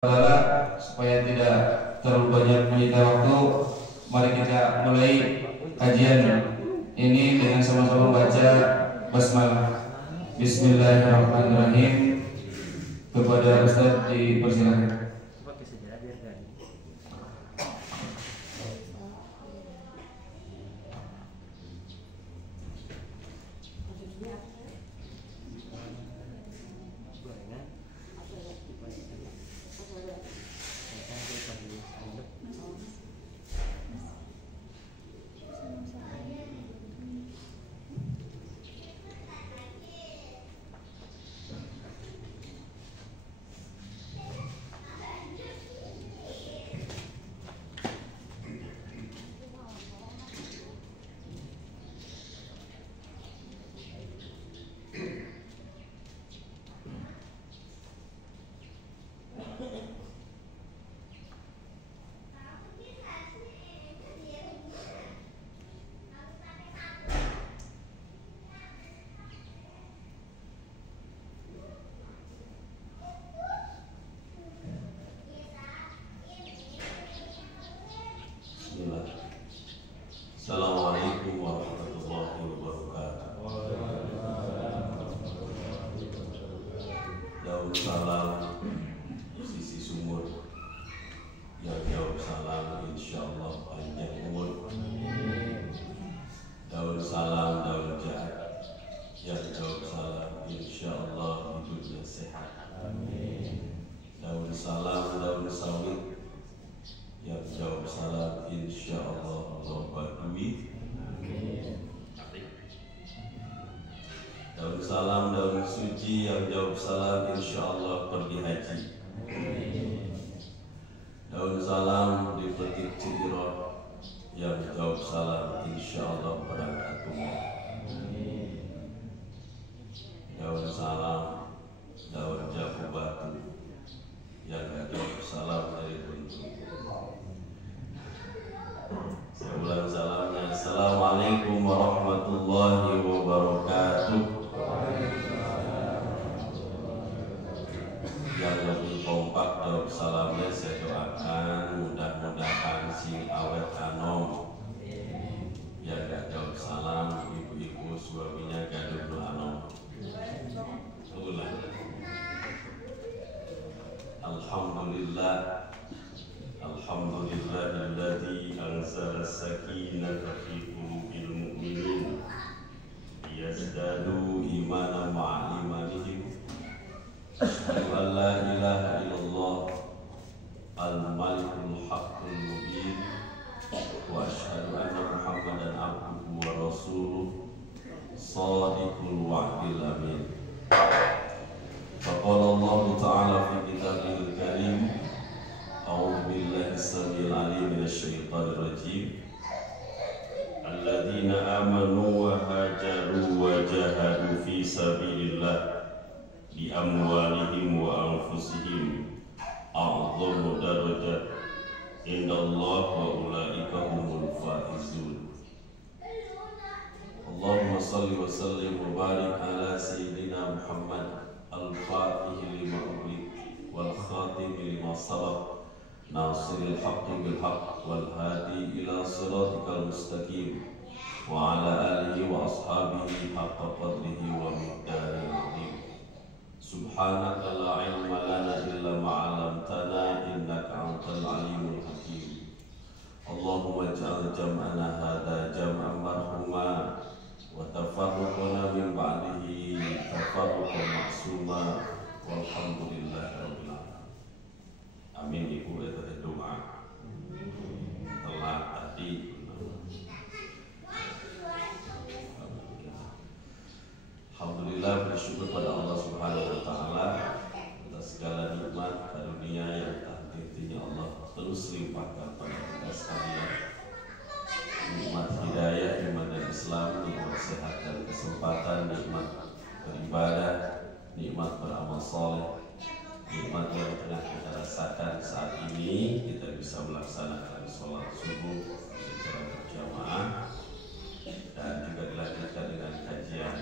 Supaya tidak terlalu banyak menyita waktu, mari kita mulai kajian ini dengan sama-sama baca basmalah. Bismillahirrahmanirrahim. Kepada Ustaz dipersilakan. Assalamualaikum warahmatullahi wabarakatuh. Daun salam sisi sumur, yang jawab salam insyaallah panjang umur. Daun salam daun jahat, yang jawab salam insyaallah hidupnya sehat. Daun salam daun sawit, yang jawab salam insyaallah loba duit. Daun salam daun suci, yang jawab salam insyaallah pergi haji. Daun salam dipetik Cidirot, yang jawab salam insyaallah berangkat umroh. Daun salam daun jabu batu, yang jawab salam dari bentuk. Saya ulang salamnya. Assalamualaikum warahmatullahi wabarakatuh. Yang lebih kompak jawab salamnya saya doakan mudah-mudahan sing awet anom. Yang gak jawab salam ibu-ibu suaminya gaduh anom. Ulang. Alhamdulillah. Alhamdulillahilladzi anzala as-sakinata fi qulubil mu'minin liyazdadu imanan ma'a imanihim. Asyhadu an la ilaha illallah al-malikul haqqul mubin wa asyhadu anna Muhammadan abduhu wa rasuluh shadiqul wa'dil amin. Faqala Allah ta'ala fi kitabihil karim, أعوذ بالله السميع العليم من الشيطان الرجيم الذين آمنوا وهاجروا وجاهدوا في سبيل الله بأموالهم وأنفسهم أعظم درجة عند الله وأولئك هم الفائزون. اللهم صل وسلم وبارك على سيدنا محمد الفاتح لما أغلق والخاتم لما سبق ناصر الحق بالحق والهادي إلى صراطك المستقيم وعلى آله وأصحابه حق قدره ومقداره العظيم. سبحانك لا علم لنا إلا ما علمتنا إنك أنت العليم الحكيم. اللهم اجعل جمعنا هذا جمعا مرحوما وتفرقنا من بعده تفرقا معصوما والحمد لله رب العالمين. Amin. Ibu ya tadi doa telah tadi. Alhamdulillah, bersyukur pada Allah Subhanahu wa taala atas segala nikmat karunia yang tak henti-hentinya Allah terus limpahkan pada kita sekalian. Nikmat hidayah, iman dan Islam, nikmat sehat dan kesempatan, nikmat beribadah, nikmat beramal saleh, nikmat yang telah kita rasakan saat ini. Kita bisa melaksanakan sholat subuh secara berjamaah dan juga dilanjutkan dengan kajian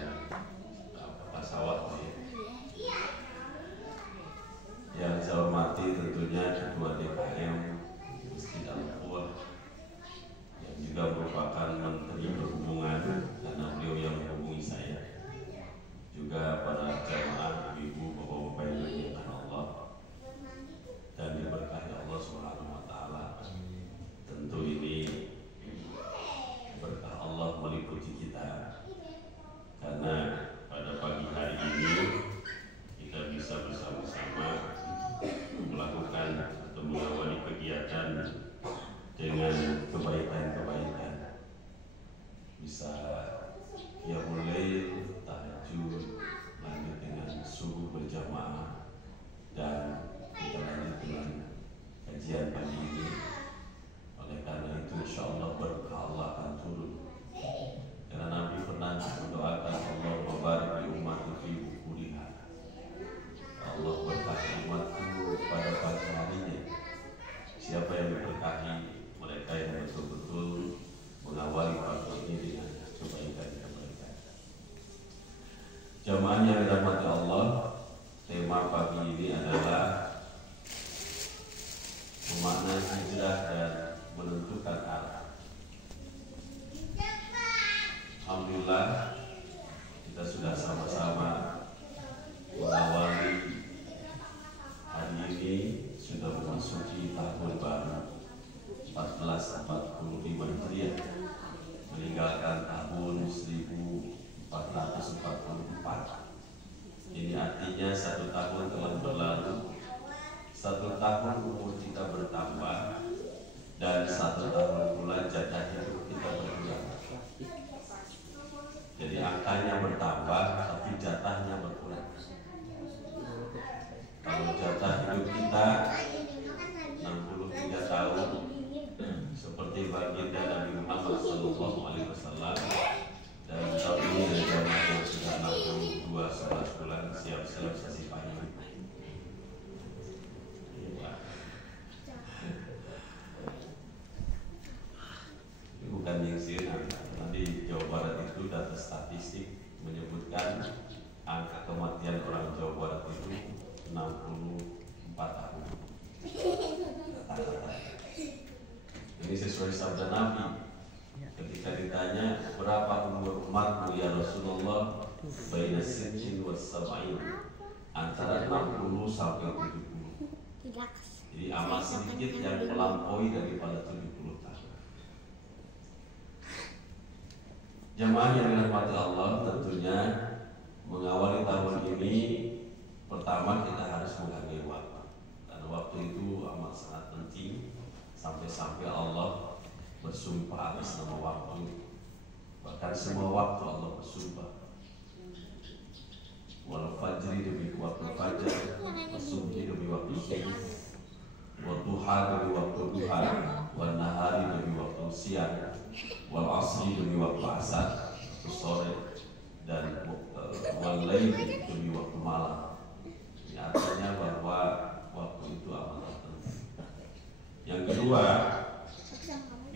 tasawuf. Yang saya hormati tentunya siapa yang diberkahi, mereka yang betul-betul mengawali pagi ini dengan kebaikan-kebaikan. Jamaah yang dirahmati Allah, tema pagi ini adalah memaknai hijrah dan menentukan arah. Alhamdulillah, kita sudah sama-sama mengawali hari ini, sudah memasuki tahun baru 1445 Hijriah, meninggalkan tahun 1444. Ini artinya 1 tahun telah berlalu, 1 tahun umur kita bertambah, dan 1 tahun pula jatah hidup kita berkurang. Jadi angkanya bertambah, tapi jatahnya berkurang. Kalau jatah hidup kita 63 tahun, seperti baginda Nabi Muhammad SAW, dan tahun ini dari jamaah yang sudah 62 11 bulan siap-siap sesi payung. Ini bukan nyingsir, nanti Jawa Barat itu data statistik menyebutkan angka kematian orang Jawa Barat itu 64 tahun. Ini sesuai sabda Nabi ketika ditanya berapa umur umatmu ya Rasulullah, baina sittin wa sab'in, antara 60 sampai 70. Jadi amat sedikit yang melampaui daripada 70 tahun. Jamaah yang dirahmati Allah, tentunya mengawali tahun ini pertama kita harus menghargai waktu, karena waktu itu amat sangat penting. Sampai-sampai Allah bersumpah atas nama waktu, bahkan semua waktu Allah bersumpah. Wal fajri demi waktu fajar, wasubhi demi waktu subuh, wal duha demi waktu duha, wal nahari demi waktu siang, wal asri demi waktu asar, waktu sore, dan wal laili demi waktu malam. Ini artinya bahwa waktu itu amat penting. Yang kedua,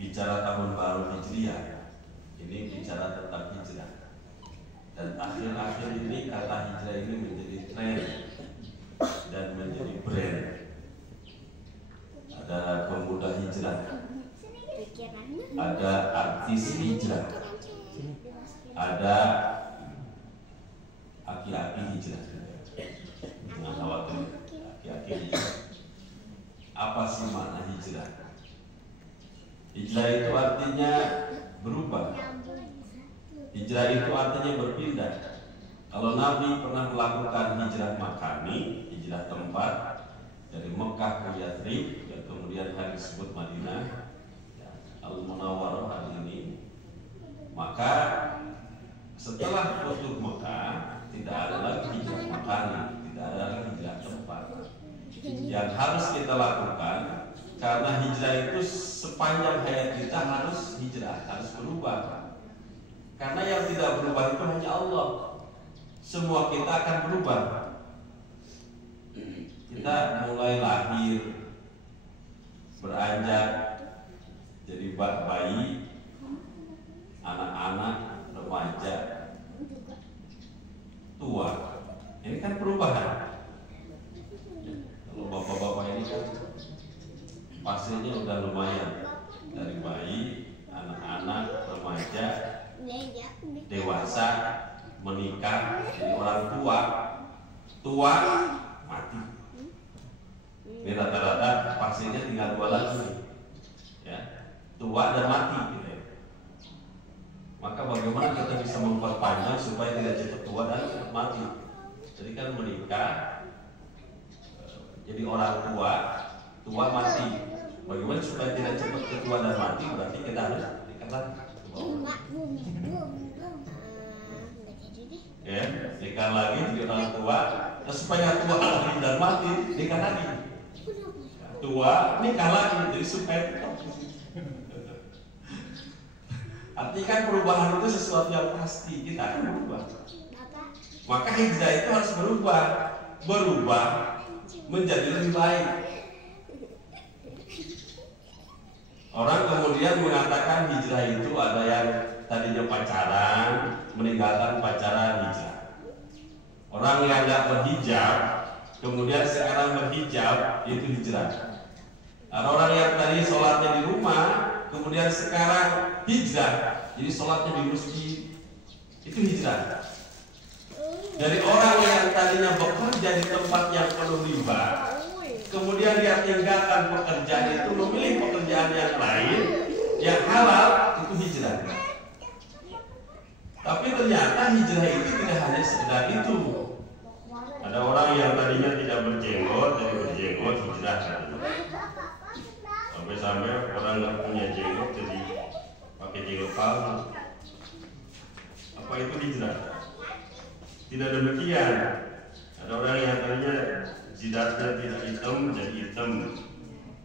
bicara tahun baru Hijriah, ini bicara tentang hijrah. Dan akhir-akhir ini kata hijrah ini menjadi tren dan menjadi brand. Ada pemuda hijrah, ada artis hijrah, ada aki-aki hijrah. Jangan khawatir, aki-aki hijrah. Apa sih makna hijrah? Hijrah itu artinya berubah. Hijrah itu artinya berpindah. Kalau Nabi pernah melakukan hijrah makani, hijrah tempat dari Mekah ke Yathrib, dan kemudian hari disebut Madinah, Al-Munawwarah hari ini, maka setelah Futuh Mekah tidak ada lagi hijrah makani, tidak ada lagi hijrah tempat. Yang harus kita lakukan, karena hijrah itu sepanjang hayat kita harus hijrah, harus berubah. Karena yang tidak berubah itu hanya Allah. Semua kita akan berubah. Kita mulai lahir, beranjak, jadi bayi, anak-anak, remaja, tua. Ini kan perubahan. Kalau bapak-bapak ini kan pastinya udah lumayan, dari bayi, anak-anak, remaja, dewasa, menikah, jadi orang tua, mati. Ini rata-rata pastinya tinggal 2 lagi, ya, tua dan mati, gitu ya. Maka bagaimana kita bisa memperpanjang supaya tidak cepat tua dan cepat mati? Jadi kan menikah, jadi orang tua mati. Bagaimana supaya tidak cepat tua dan mati? Berarti kita harus nikah lagi. Ya, nikah lagi jadi orang tua. Nah, supaya tua lagi dan mati, nikah lagi. Tua, nikah lagi, jadi supaya artinya kan perubahan itu sesuatu yang pasti, kita akan berubah. Maka hijrah itu harus berubah menjadi lebih baik. Orang kemudian mengatakan hijrah itu ada yang tadinya pacaran, meninggalkan pacaran, hijrah. Orang yang nggak berhijab, kemudian sekarang berhijab, itu hijrah. Ada orang yang tadi sholatnya di rumah, kemudian sekarang hijrah, jadi sholatnya di masjid, itu hijrah. Dari orang yang tadinya bekerja di tempat yang penuh riba, kemudian dia tinggalkan pekerjaan itu, memilih pekerjaan yang lain yang halal, itu hijrah. Tapi ternyata hijrah itu tidak hanya sekedar itu. Ada orang yang tadinya tidak berjenggot, jadi berjenggot, hijrah. Sampai-sampai orang nggak punya jenggot, jadi pakai jenggot palsu. Apa itu hijrah? Tidak demikian. Ada orang yang tadinya jidatnya tidak hitam jadi hitam.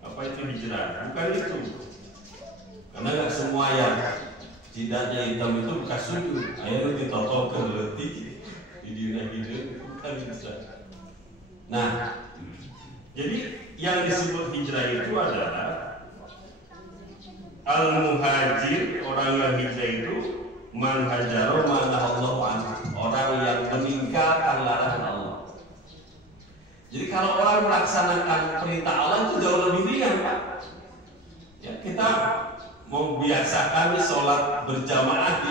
Apa itu hijrah? Bukan itu. Karena nggak semua yang jidatnya hitam itu bekas sujud. Akhirnya ditotok ke letik, didina-dina, bukan hijrah. Nah, jadi yang disebut hijrah itu adalah al-muhajir, orang yang hijrah itu man hajaro manahallahu anhu, orang yang meninggalkan larangan Allah. Jadi kalau orang melaksanakan perintah Allah itu jauh lebih ringan, Pak. Ya, kita mau biasakan sholat berjamaah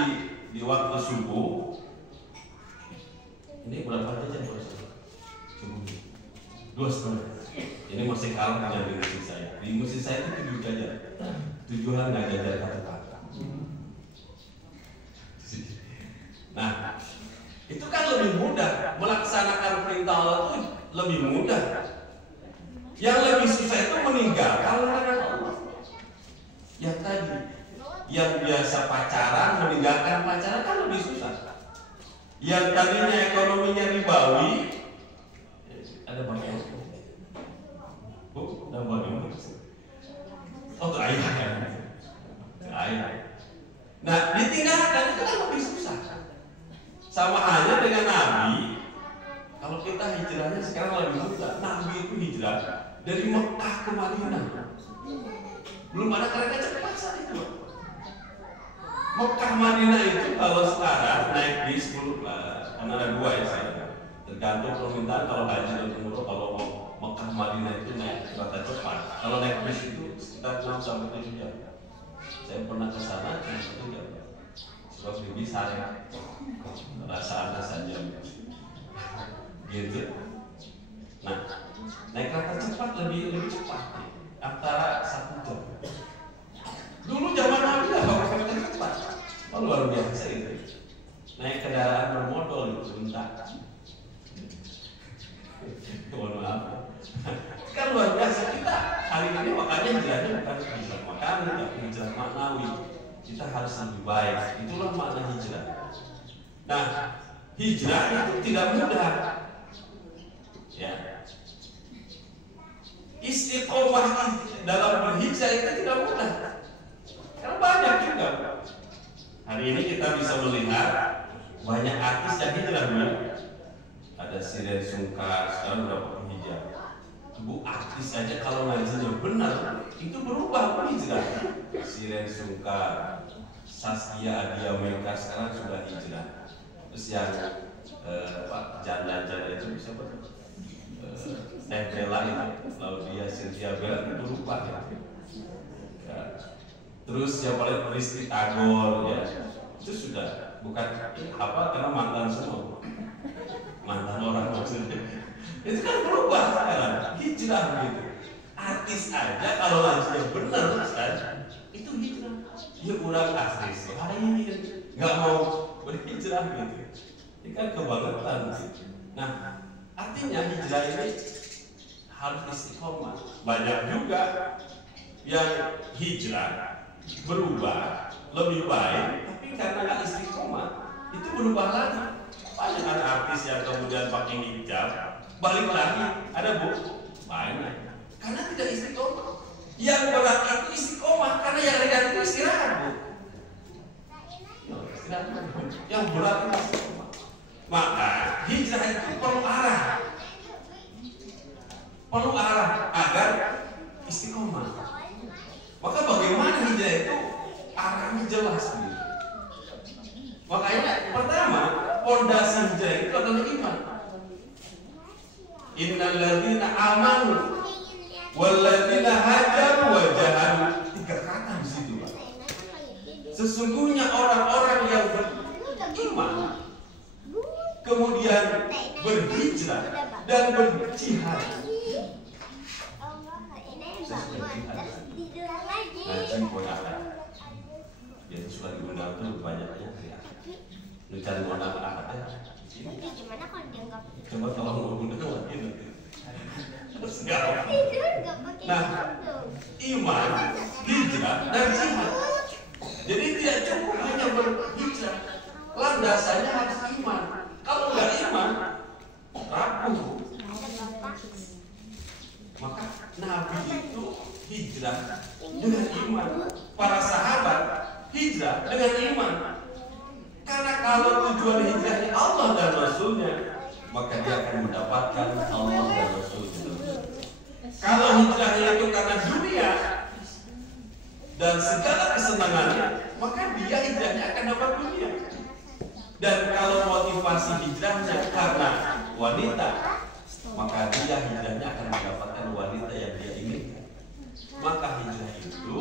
di waktu subuh. Ini berapa jam subuh? 2,5. Ini masih kalah dengan di masjid saya. Di masjid saya itu 7 jajar. 7 hari nggak jajar kata-kata. Nah, itu kan lebih mudah. Melaksanakan perintah Allah itu lebih mudah. Yang lebih susah itu meninggalkan larangan Allah. Yang tadi, yang biasa pacaran meninggalkan pacaran kan lebih susah. Yang tadinya ekonominya ribawi, ada banyak. Oh, ada banyak. Oh, itu ayah kan? Ayah. Nah, ditinggalkan itu kan lebih susah. Sama halnya dengan Nabi. Kalau kita hijrahnya sekarang lebih mudah. Nabi itu hijrah dari Mekah ke Madinah. Belum ada kereta cepat saat itu. Mekah Madinah itu kalau sekarang naik bis 10, kan ada 2 ya saya. Tergantung permintaan, kalau haji dan umroh, kalau Mekah Madinah itu naik kereta cepat. Kalau naik bis itu sekitar 6 sampai 7 jam. Saya pernah ke sana cuma 1 jam. Sebab di bis hari rasa saja gitu. Nah, naik kereta cepat lebih cepat, antara 1 jam. Dulu zaman Nabi lah bawa kereta cepat, oh, luar biasa itu. Naik kendaraan bermodal itu bentar. Mohon maaf. Kan luar biasa kita hari ini, makanya hijrahnya bukan hijrah makani, tapi hijrah maknawi. Kita harus lebih baik. Itulah makna hijrah. Nah, hijrah itu tidak mudah. Ya. Istiqomah dalam berhijrah itu tidak mudah. Karena banyak juga. Hari ini kita bisa melihat banyak artis yang hijrah. Ada Siren Sungkar, sekarang berapa hijrah. Bu, artis saja kalau ngajinya benar itu berubah hijrah. Siren Sungkar, Saskia Adia Meka sekarang sudah hijrah. Terus yang Pak janda-janda itu bisa Bella itu, Laudia Cynthia Bella itu berubah ya. Terus yang paling Rizky Tagor ya, itu sudah bukan apa, karena mantan semua, mantan orang maksudnya. Itu kan berubah sekarang, hijrah gitu. Artis aja kalau langsung benar kan, itu hijrah. Dia kurang artis lain, nggak mau berhijrah gitu. Ini kan kebangetan. Nah, artinya hijrah ini harus istiqomah. Banyak juga yang hijrah berubah lebih baik, tapi karena nggak istiqomah itu berubah lagi. Banyak kan artis yang kemudian pakai hijab balik lagi, ada bu banyak karena tidak istiqomah. Yang berat itu istiqomah, karena yang ringan itu istirahat bu. Yang berat itu istiqomah. Maka hijrah itu perlu arah agar istiqomah. Maka bagaimana Walladzina hajaru wa jahadu. 3 kata di situ, Pak. Sesungguhnya orang-orang yang beriman kemudian berhijrah dan berjihad. Ngaji kona'ah. Yang suka diundang tuh banyaknya ya. Mencari kona'ah ada. Gimana kalau dia nggak Coba kalau mau undang lagi nanti. Terus nggak. Nah, iman, hijrah dan jihad. Jadi tidak cukup hanya berhijrah. Landasannya harus iman. Kalau nggak iman, rapuh. Maka Nabi itu hijrah dengan iman. Para sahabat hijrah dengan iman. Karena kalau tujuan hijrahnya Allah dan Rasulnya, maka dia akan mendapatkan Allah dan Rasulnya. Kalau hijrahnya itu karena dunia dan segala kesenangannya, maka dia hijrahnya akan dapat dunia. Dan kalau motivasi hijrahnya karena wanita, maka dia hijrahnya akan mendapatkan wanita yang dia inginkan. Maka hijrah itu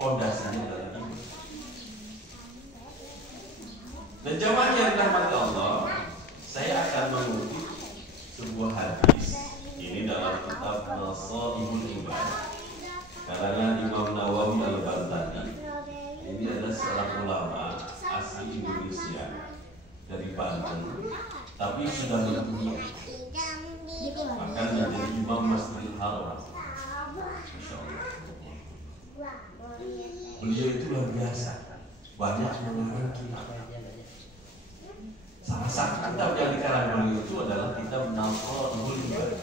fondasinya adalah iman. Dan jamaah yang dirahmati Allah, saya akan mengutip sebuah hadis. Ini dalam kitab Nasaihul Ibad karangan Imam Nawawi Al-Bantani. Ini adalah seorang ulama asli Indonesia dari Banten, tapi sudah mendunia, bahkan menjadi Imam Masjidil Haram. Masya Allah. Beliau itu luar biasa, banyak mengarang kitab. Salah satu kitab yang dikarang beliau itu adalah kitab Nasaihul Ibad,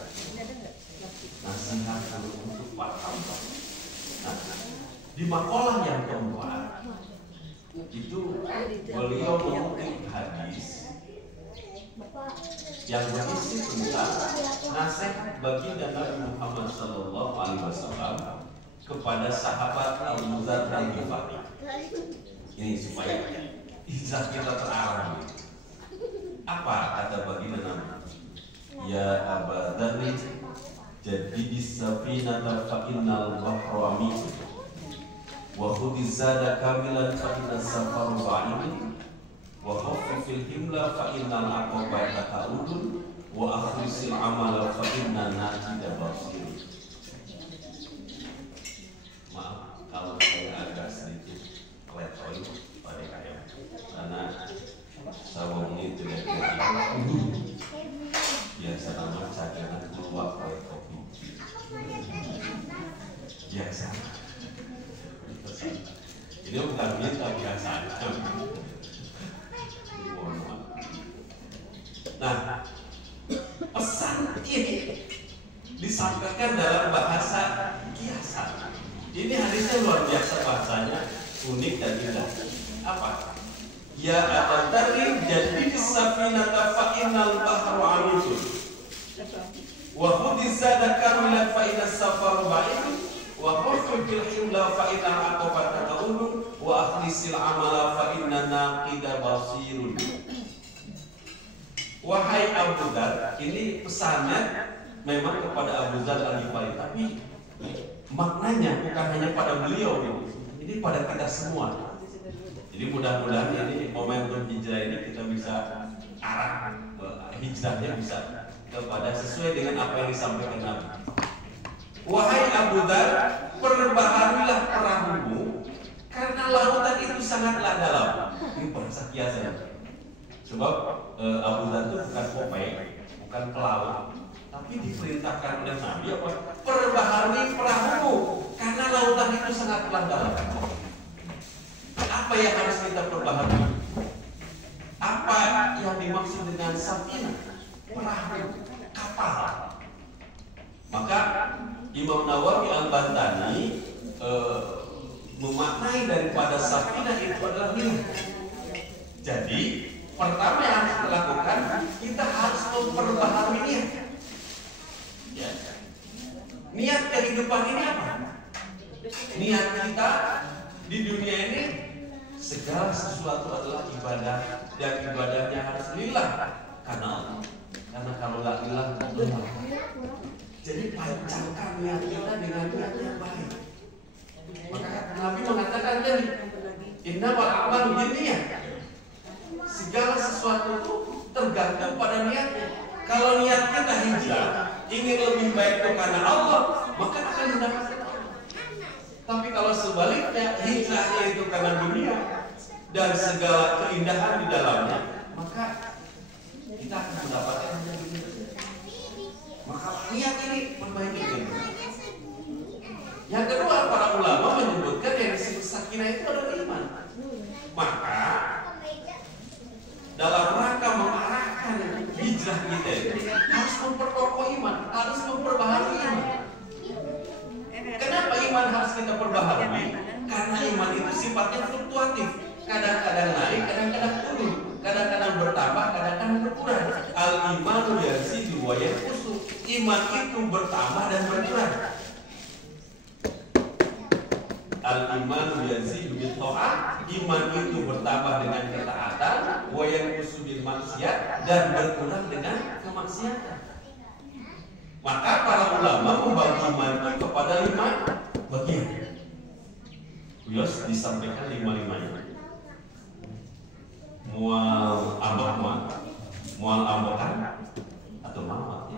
nasihat untuk para hamba. Nah, di makalah yang keempat itu beliau mengutip hadis yang berisi tentang nasihat baginda Nabi Muhammad SAW kepada sahabat Abu Dzar Al-Ghifari. Ini supaya hijrah kita terarah. Apa kata baginda Nabi? Ya Abu Dzar, jadidis safinata fa innal bahra amin wa khudhiz zada kamilan fa innas safaru ba'id wa khaffifil himla fa innal aqabata ta'udun wa akhlisil amala fa inna natija basir. Maaf kalau saya agak sedikit letoy pada kalian, karena saya ini tidak biasa nama cadangan keluar oleh kopi biasa. Ini bukan minta biasa. Nah, pesan ini disampaikan dalam bahasa kiasan. Ini hadisnya luar biasa, bahasanya unik dan indah. Apa? Ya Abu Dzar, jadi safinata fa innal bahru amitun wa khudhiz zada kamilan fa innas safaru ba'id wa khudhil himla fa innal aqabata ta'udun wa akhlisil amala fa inna naqida basirun. Wahai Abu Dzar, ini pesannya memang kepada Abu Dzar Al-Ghifari, tapi maknanya bukan hanya pada beliau, ini pada kita semua. Jadi mudah-mudahan ini momentum hijrah ini kita bisa arah hijrahnya bisa kepada sesuai dengan apa yang disampaikan Nabi. Wahai Abu Dzar, perbaharilah perahumu karena lautan itu sangatlah dalam. Ini bahasa kiasan. Sebab Abu Dzar itu bukan Popeye, bukan pelaut, tapi diperintahkan oleh Nabi apa? Perbaharui perahumu karena lautan itu sangatlah dalam. Apa yang harus kita perbaharui? Apa yang dimaksud dengan safinah? Perahu, kapal. Maka Imam Nawawi Al-Bantani memaknai daripada safinah itu adalah niat. Jadi pertama yang harus kita lakukan, kita harus memperbaharui niat. Ya. Niat kehidupan ini apa? Niat kita di dunia ini segala sesuatu adalah ibadah, dan ibadahnya harus lillah karena Allah. Karena kalau nggak lillah, Jadi pancangkan niat kita dengan niat yang baik. Maka Nabi mengatakan tadi, innamal a'malu binniyat. Segala sesuatu itu tergantung pada niatnya. Kalau niat kita hijrah, ingin lebih baik itu karena Allah, maka akan mendapatkan Allah. Tapi kalau sebaliknya, hijrahnya itu karena dunia dan segala keindahan di dalamnya, maka kita akan mendapatkan dunia. Maka niat ini perbaiki diri. Yang kedua, para ulama menyebutkan yang disebut sakinah itu adalah iman. Maka dalam rangka mengarahkan hijrah kita itu harus memperkokoh iman, harus memperbaharui iman. Kenapa iman harus kita perbaharui? Karena iman itu sifatnya fluktuatif, kadang-kadang naik, kadang-kadang turun, kadang-kadang bertambah, kadang-kadang berkurang. Al imanu yazidu wa yanqusu. Iman itu bertambah dan berkurang. Al imanu yazidu bil ta'at. Iman itu bertambah dengan ketaatan, wa yanqusu bil maksiat, dan berkurang dengan kemaksiatan. Maka para ulama membagi iman itu kepada 5 bagian. Yos disampaikan 5-5-nya. Mual ambekan atau mawat.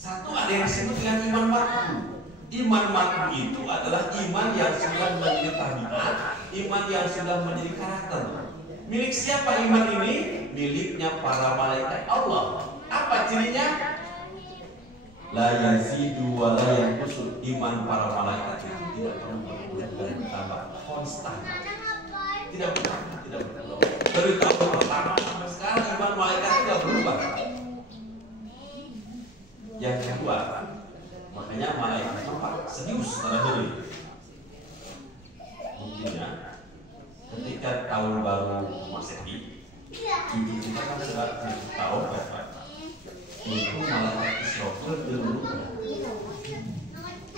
Satu ada yang disebut dengan iman makruh. Iman makruh itu adalah iman yang sudah menjadi tabiat, iman yang sudah menjadi karakter. Milik siapa iman ini? Miliknya para malaikat Allah. Apa cirinya? La yazidu wa la yanqusu. Iman para malaikat itu tidak pernah berkurang dan bertambah, konstan. Tidak bertambah, tidak berkurang. Dari tahun pertama sampai sekarang iman malaikat tidak berubah. Yang kedua, makanya malaikat nampak serius terhadap diri. Buktinya, ketika tahun baru Masehi, ibu kita kan sudah tahu berapa. Itu malaikat Israfil dulu.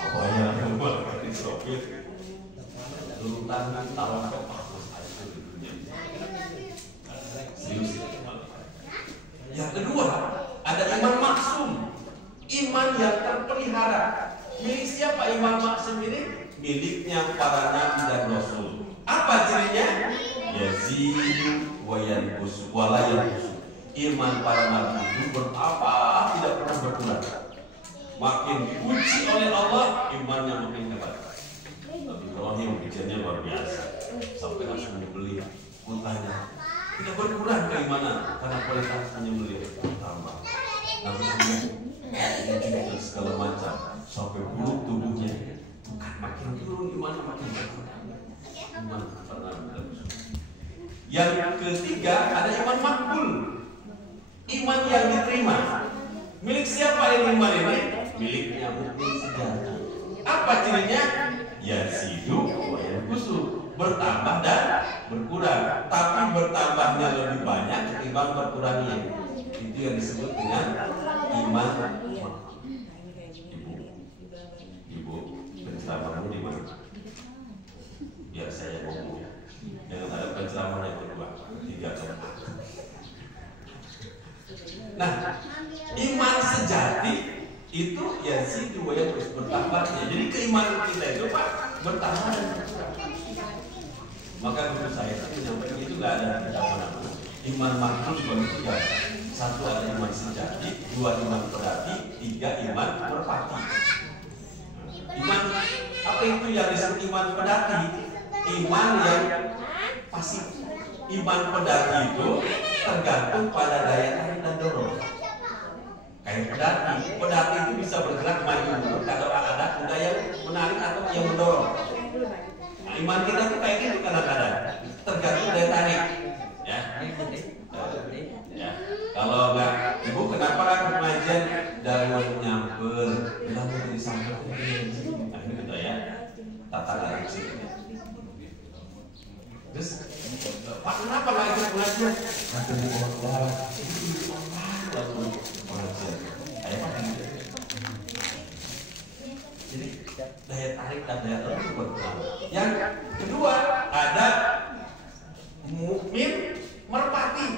Apa yang malaikat Israfil dulu tahun ke-14 itu di dunia. Serius. Yang kedua, ada iman maksum, iman yang terpelihara. Milik siapa iman maksum ini? Miliknya para nabi dan rasul. Apa cirinya? Yazidu wa yanqusu wa la yanqusu. Iman para nabi itu bertambah, tidak pernah berkurang. Makin diuji oleh Allah, imannya makin hebat. Tapi Ibrahim ujiannya luar biasa, sampai harus menyembelih putranya. Tidak berkurang keimanan karena kualitas menyembelih bertambah. Nabi uji dan segala macam sampai bulu tubuhnya bukan makin turun, imannya makin berkurang. Iman para nabi. Yang ketiga ada iman makbul. Iman yang diterima. Milik siapa yang iman ini? Miliknya mukmin sejati. Apa cirinya? Yazidu wa yanqusu. Bertambah dan berkurang. Tapi bertambahnya lebih banyak ketimbang berkurangnya. Itu yang disebut dengan iman. Ibu, penceramahanmu di mana? Biar saya ngomong. Jangan ada penceramahan yang kedua, ketiga, keempat. Nah, iman sejati itu yazidu wa yanqusu, bertambahnya. Jadi keimanan kita itu Pak bertambah dan berkurang. Maka guru saya menyampaikan itu nggak ada apa-apa. Iman makhluk bagi tiga. Satu ada iman sejati, dua iman pedati, tiga iman merpati. Iman apa itu yang disebut iman pedati? Iman yang pasif. Iman pedati itu tergantung pada daya tarik dan dorong. Kayak pedati itu bisa bergerak maju mundur kalau ada kuda yang menarik atau yang mendorong. Nah, iman kita tuh kayak gitu kadang-kadang tergantung daya tarik. Ya. Ya. Kalau enggak, ibu kenapa kan pengajian dari nyamper, bilang mau disampaikan nah ini gitu ya, tata tarik sih. Terus, Pak kenapa nggak ikut pengajian? Nanti di Allah, lalu pengajian. Ayo Pak gitu. Jadi daya tarik dan daya tarik itu berkurang. Yang kedua ada mukmin merpati.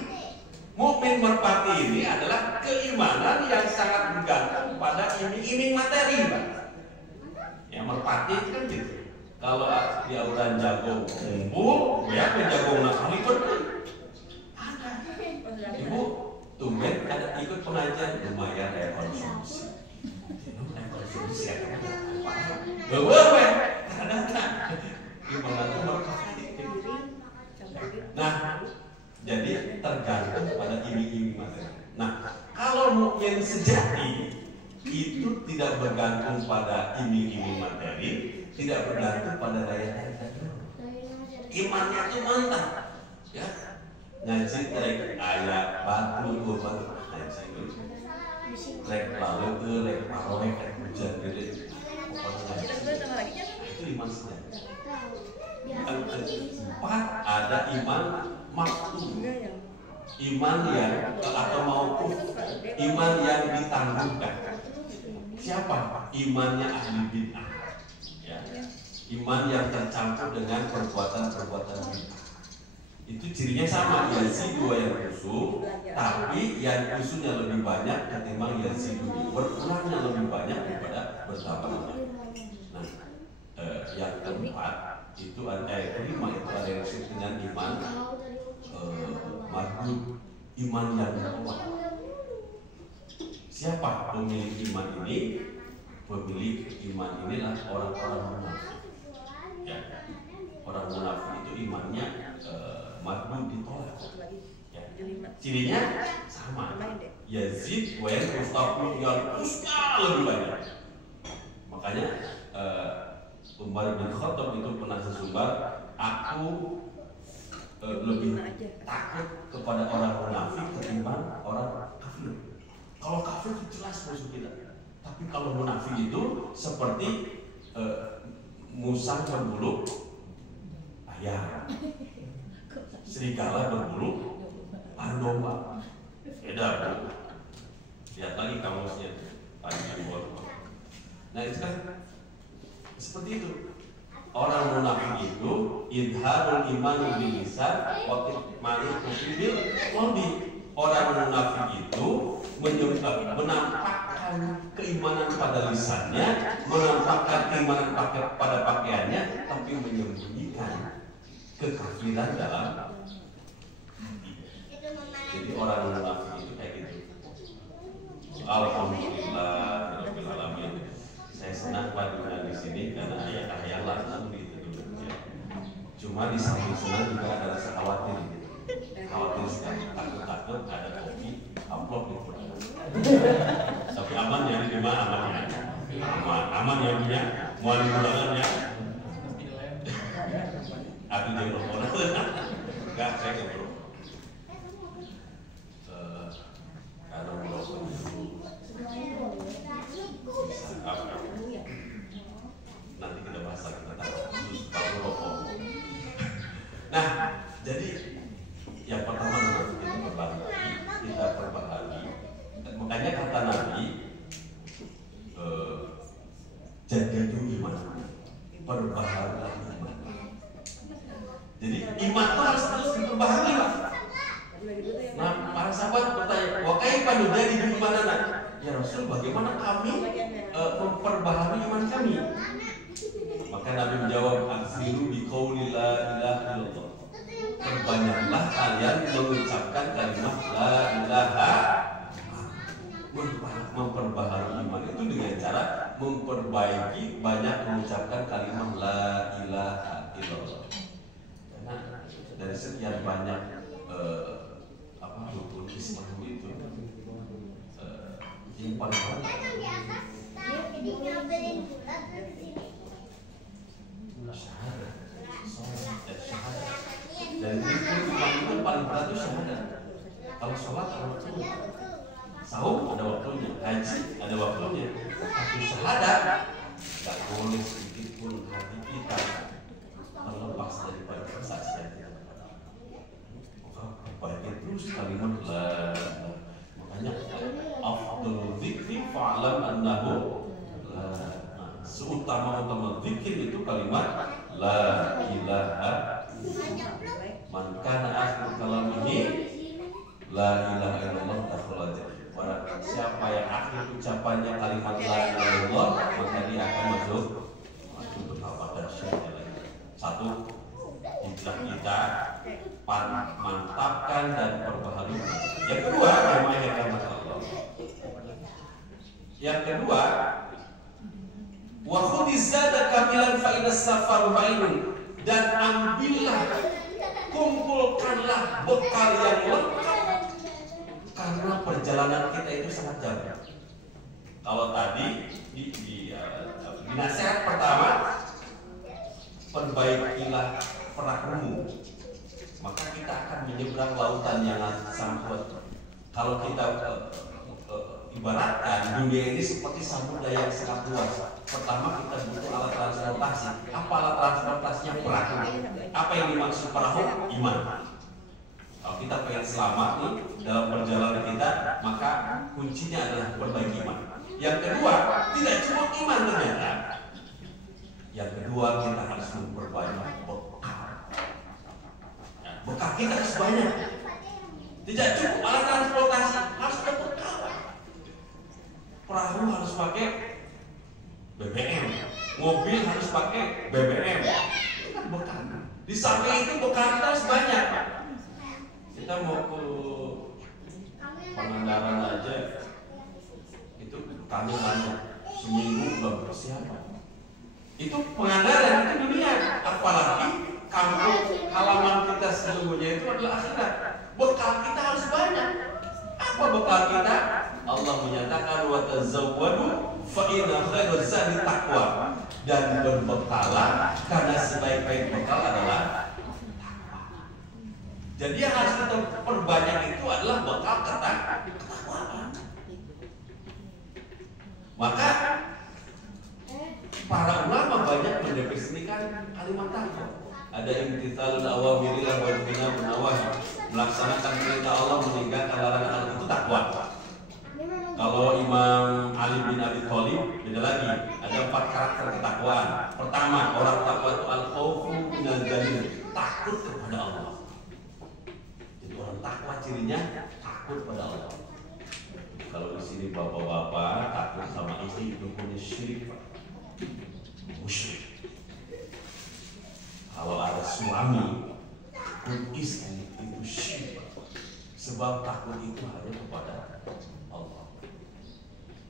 Mukmin merpati ini adalah keimanan yang sangat bergantung pada iming-iming materi, Pak. Ya, merpati itu kan gitu. Kalau dia udah jago kumpul, ya jago nakal ikut. Ada. Ibu, tumben ada ikut pengajian lumayan ya konsumsi. Konsumsi ya kan? Bawa, ada. Gimana tuh merpati? Nah, jadi tergantung pada iming-iming materi. Nah, kalau mukmin sejati itu tidak bergantung pada iming-iming materi, tidak bergantung pada daya tarik. Imannya itu mantap, ya. Ngaji rek ayat batu ngaji rek lalu rek parowe rek hujan gede. Itu iman sejati. Empat, ada iman maktum, iman yang atau maupun iman yang ditangguhkan. Siapa? Imannya ahli bid'ah, ya. Iman yang tercampur dengan perbuatan-perbuatan bid'ah. Itu cirinya sama, yazidu wa yanqusu, tapi yang kusunya lebih banyak ketimbang yazidu, berkurangnya lebih banyak daripada bertambahnya. Nah, yang keempat itu kelima itu ada yang disebut dengan iman mardud, iman yang kuat. Siapa pemilik iman ini? Pemilik iman inilah orang-orang munafik. Ya. Orang munafik itu imannya mardud, ditolak. Ya. Cirinya sama. Yazid wa yanqus, tapi yanqusnya lebih banyak. Makanya Umar bin Khattab itu pernah sesumbar, aku lebih takut kepada orang munafik ketimbang orang kafir. Kalau kafir itu jelas musuh kita, tapi kalau munafik itu seperti musang berbulu ayam, serigala berbulu domba. Beda, Bu. Lihat lagi kamusnya panjang buat. Nah itu kan seperti itu. Orang munafik itu idharul iman bil lisan wa kitmanul kufri bil qalbi. Orang munafik itu menampakkan keimanan pada lisannya, menampakkan keimanan pada pakaiannya, tapi menyembunyikan kekafiran dalam hati. Jadi orang munafik itu kayak gitu. Alhamdulillah rabbil alamin. Saya senang padunya di sini karena ayah langsung gitu dulu ya. Cuma di samping senang juga ada rasa khawatir gitu. Khawatir sekali, takut ada kopi amplop gitu. Tapi aman ya, di mana aman ya? Aman ya punya, mau dimudahan ya. Aku jadi rokok, enggak saya nggak perlu. Kalau merokok dulu nanti kita bahas lagi tentang kalau rokok. Nah, jadi yang pertama kita perbaharui. Makanya kata Nabi, jadi itu iman, perbaharui iman. Jadi iman itu harus terus diperbaharui, Pak. Nah, para sahabat bertanya, wa kaifa nujadidu imanana? Ya Rasul, bagaimana kami memperbaharui iman kami? Maka Nabi menjawab, aksiru bi qauli la ilaha illallah. Perbanyaklah kalian mengucapkan kalimat la ilaha. Memperbaharui iman itu dengan cara memperbaiki banyak mengucapkan kalimat la ilaha illallah. Karena dari sekian banyak rukun Islam itu yang paling banyak syahadat, syahadat. Dan rukun Islam itu paling berat itu syahadat. Kalau sholat ada waktunya, sahur ada waktunya, haji ada waktunya, tapi syahadat nggak boleh sedikit pun hati kita terlepas daripada kesaksian. Baiknya terus kalimat la. Makanya afdalul dzikri fa'lam annahu la. Seutama-utama zikir itu kalimat la ilaha. Man kana akhir kalamihi la ilaha illallah dakhala jannah. Barang siapa yang akhir ucapannya kalimat la ilaha illallah, maka dia akan masuk betapa dahsyatnya lagi. Satu, hijrah kita mantapkan dan perbaharui. Yang kedua, jemaah yang dirahmati Allah. Yang kedua, wa khudhiz zada kamilan fa inna safar ba'idun, dan ambillah, kumpulkanlah bekal yang lengkap karena perjalanan kita itu sangat jauh. Kalau tadi di nasihat pertama, perbaikilah perahumu, maka kita akan menyeberang lautan yang sangat luas. Kalau kita ibaratkan dunia ini seperti samudra yang sangat luas. Pertama kita butuh alat transportasi. Apa alat transportasinya? Perahu. Apa yang dimaksud perahu? Iman. Kalau kita pengen selamat nih dalam perjalanan kita, maka kuncinya adalah perbaiki iman. Yang kedua, tidak cukup iman ternyata. Yang kedua, kita harus memperbanyak bekal. Bekal kita harus banyak. Tidak cukup alat transportasi, harus ada bekal. Perahu harus pakai BBM, mobil harus pakai BBM. Itu kan bekal. Di samping itu bekal kita harus banyak. Kita mau ke Pangandaran aja, itu bekalnya banyak. Seminggu belum persiapan. Itu Pangandaran, itu dunia. Apalagi kampung halaman kita sesungguhnya itu adalah akhirat. Bekal kita harus banyak. Apa bekal kita? Allah menyatakan wa tazawwadu fa inna khairaz zadi taqwa, dan berbekalah karena sebaik-baik bekal adalah takwa. Jadi yang harus kita perbanyak itu adalah bekal ketakwaan. Maka para ulama banyak mendefinisikan kalimat takwa. Ada imtithalul awamiri wa ijtinabun nawahi, melaksanakan perintah Allah, meninggalkan larangan Allah, itu takwa. Kalau Imam Ali bin Abi Thalib beda lagi, ada 4 karakter ketakwaan. Pertama, orang takwa itu al-khaufu minal jalil, takut kepada Allah. Jadi orang takwa cirinya takut pada Allah. Kalau di sini bapak-bapak takut sama istri, itu punya syirik, musyrik. Kalau ada suami takut istri, itu syirik. Sebab takut itu hanya kepada Allah.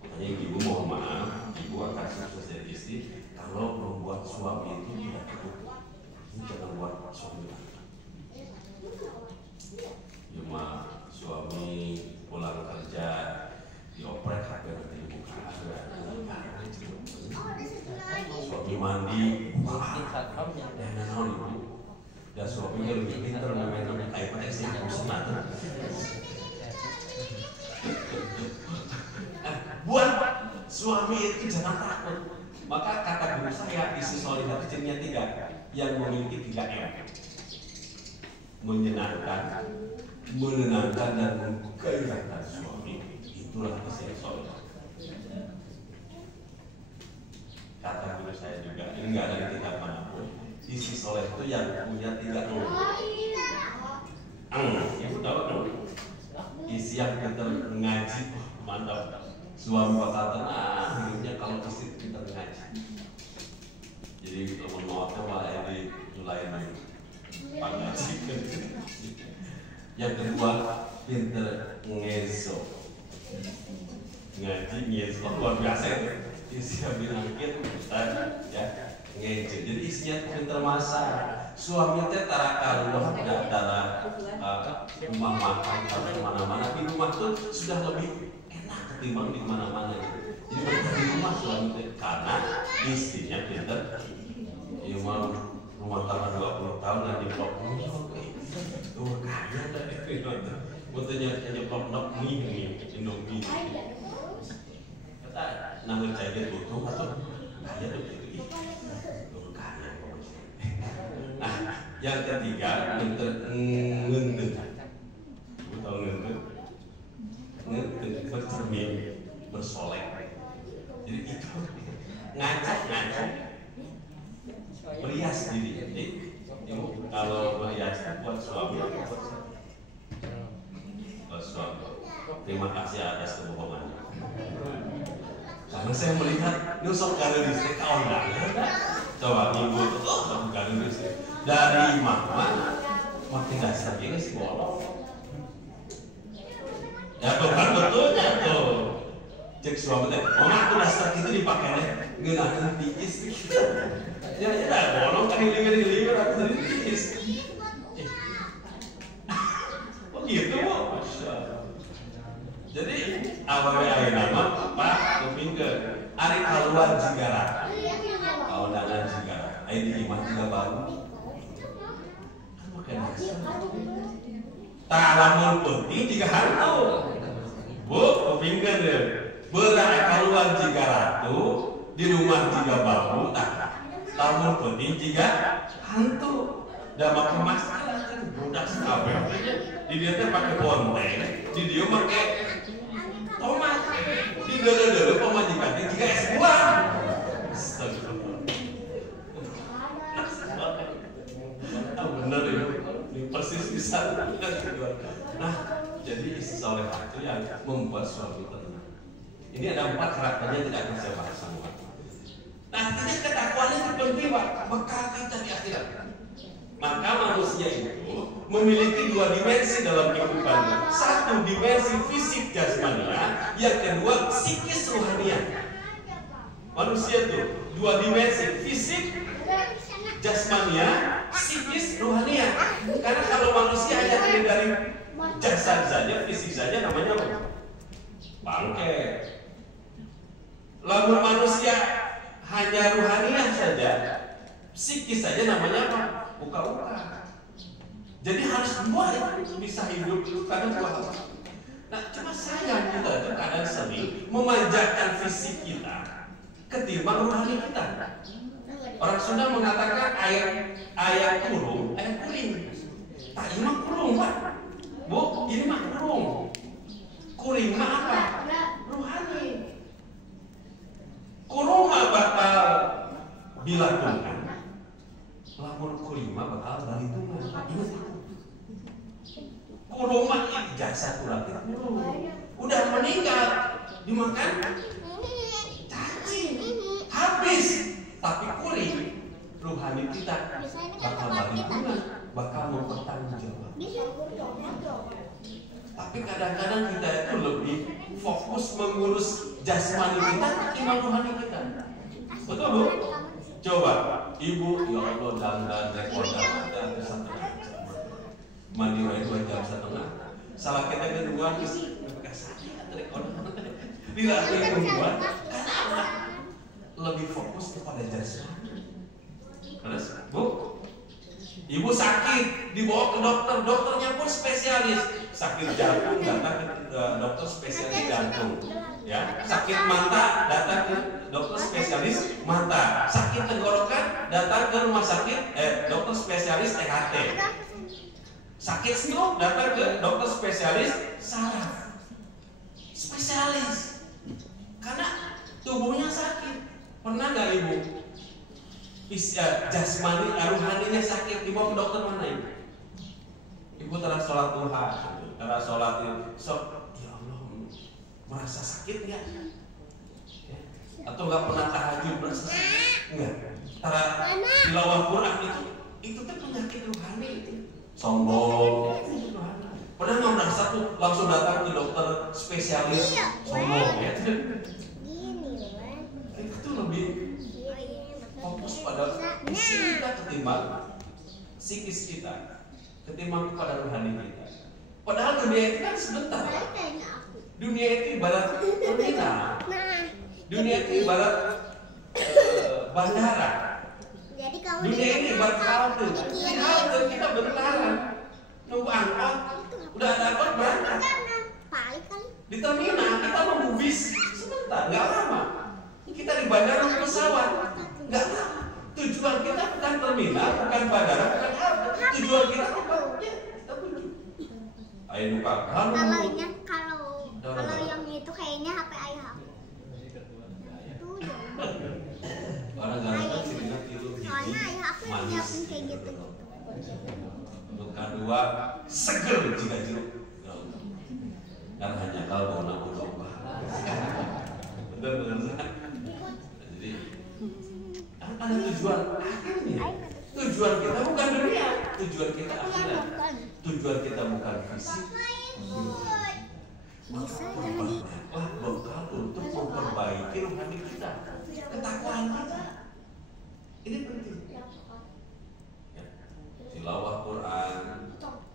Makanya ibu mohon maaf, ibu akan sukses dari istri kalau membuat suami itu tidak cukup. Ini jangan buat suami lagi. Cuma suami pulang kerja dioprek HP nanti dibuka, suami mandi dan suaminya lebih pintar namanya kayak pada istri musnah. Buat suami itu jangan takut. Maka kata guru saya, istri solihah kecilnya 3 yang memiliki 3 M: menyenangkan, menenangkan, dan menggairahkan suami. Itulah istri solihah. Kata guru saya juga, ini nggak ada di kitab manapun. Istri soleh itu yang punya 3 Ibu tahu isi yang kita ngaji, mantap. Suami bakal tenang hidupnya kalau istri kita ngaji. Jadi kalau mau malah ini nyulain ngaji. Yang kedua, pinter ngezo. Ngaji ngezo luar biasa itu. Isi bilang Ustaz ya ngezo. Jadi isinya pinter masak. Suami teh tarakan udah ada rumah makan atau kemana-mana. Di rumah tuh sudah lebih ketimbang di mana-mana. Jadi mereka di rumah suami karena istrinya pinter. Ya mau rumah tangga 20 tahun dan nyeplok tuh kaya dari butuhnya nyeplok mie Indomie. Kata nanggur cair butuh atau kaya tuh gitu. Tuh kaya. Nah, yang ketiga pinter ngendut. Tahu ngendut? Bercermin, bersolek. Jadi itu ngacak merias diri. Jadi ibu kalau merias buat suami suami. Terima kasih atas kebohongannya. Karena saya melihat nusok garis kaundangan. Coba ibu itu garis dari mana? Makin dasar ini sih bolong. Ya tuh kan betulnya tuh. Cek suami teh, mama aku dasar itu dipakai deh, ngenahin tikis. Ya bolong kan hilir aku tadi tikis. Oh gitu bu. Jadi awewe ayeuna mah Pak kepingkeun ari kaluar jigara. Kaundangan jigara. Aya di imah juga baru. Kan makan tah lamun penting jiga hantu. Bu, kepingkeun deui. Beurang kaluar jigara tuh di rumah jiga baru tah. Lamun penting jiga hantu. Da make masker kan budak kabeh. Di dieu teh pake bonteng, di dieu make tomat. Di deuleu-deuleu pamajikan teh jiga es buah. Bener ini persis bisa. Nah, jadi istri solehah itu yang membuat suami tenang. Ini ada 4 karakternya tidak akan saya bahas semua. Nah, artinya ketakwaan itu penting Pak, bekal kita di akhirat. Maka manusia itu memiliki 2 dimensi dalam kehidupannya. 1 dimensi fisik jasmania, yang kedua psikis rohania. Manusia itu 2 dimensi fisik jasmania, psikis rohania. Karena kalau manusia hanya terdiri dari jasad saja, fisik saja namanya apa? Bangke. Lalu manusia hanya rohania saja, psikis saja namanya apa? Uka-uka. Jadi harus dua itu bisa hidup itu kadang dua. Nah, cuma sayang kita itu kadang sering memanjakan fisik kita ketimbang rohani kita. Orang Sunda mengatakan ayam kurung, ayam kuring. Tak ini mah kurung Pak. Bu, ini mah kurung. Kuring mah apa? Rohani. Kurung mah bakal bilantungan. Lamun kuring mah bakal balitungan. Ingat itu. Kurung mah ijazah kurang kurung. Udah meninggal dimakan cacing habis. Tapi kuring rohani kita bakal balitungan, bakal mempertanggung jawab. Tapi kadang-kadang kita itu lebih fokus mengurus jasmani kita ketimbang rohani kita. Betul Bu? Coba ibu, ya Allah dandan rekodan ada 1 jam. Mandi wae 2 jam setengah. Salah kita kedua sih bekas rekodan. Dilatih perempuan karena lebih fokus kepada jasmani. Terus, Bu, ibu sakit, dibawa ke dokter, dokternya pun spesialis. Sakit jantung, datang ke dokter spesialis jantung. Ya, sakit mata, datang ke dokter spesialis mata. Sakit tenggorokan, datang ke rumah sakit, dokter spesialis THT. Sakit stroke, datang ke dokter spesialis saraf. Spesialis, karena tubuhnya sakit. Pernah nggak ibu jasmani, rohaninya sakit dibawa ke dokter mana ibu? Ibu telah sholat duha, telah sholat ya Allah merasa sakit nggak? Ya. Atau nggak pernah tahajud merasa sakit? Nggak. Tara tilawah Quran itu tuh penyakit rohani itu. Sombong. Pernah nggak merasa tuh langsung datang ke dokter spesialis sombong ya? Itu lebih fokus pada fisik kita ketimbang psikis kita, ketimbang kepada rohani kita. Padahal dunia itu kan sebentar. Dunia itu ibarat terminal. Dunia itu ibarat bandara. Dunia ini ibarat halte. Di halte kita berkelana, nunggu angkot. Udah ada angkot berangkat. Di terminal kita nunggu bis sebentar, nggak lama. Kita di bandara pesawat, nggak lama. Tujuan kita bukan terminal, bukan bandara, bukan halte. Tujuan kita bukan kita tuju. Ayo buka. Kalau yang itu kayaknya HP ayah aku. Orang Garut cerita kilo Soalnya ayah aku yang nyiapin kayak gitu. Untuk kedua, seger jika jeruk. Kan hanya kau mau nak berubah. Benar. Jadi ada tujuan akhirnya. Tujuan kita bukan dunia, tujuan kita akhirat. Tujuan kita bukan fisik. Maka perbanyaklah bekal untuk memperbaiki rohani kita, ketakwaan kita. Ini penting. Ya. Tilawah Quran,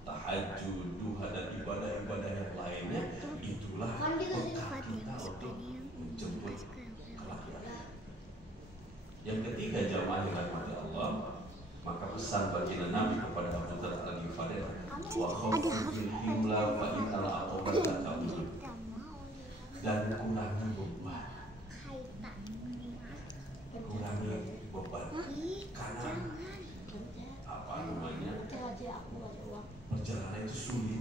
tahajud, duha dan ibadah-ibadah yang lainnya, itulah bekal kita untuk menjemput kelahiran. Yang ketiga, jamaah yang dirahmati Allah, maka pesan bagi Nabi kepada Abu Dzar Al-Ghifari, wa khafifil himla fa innal aqwata tabur, dan kurangi beban, karena apa namanya, perjalanan itu sulit,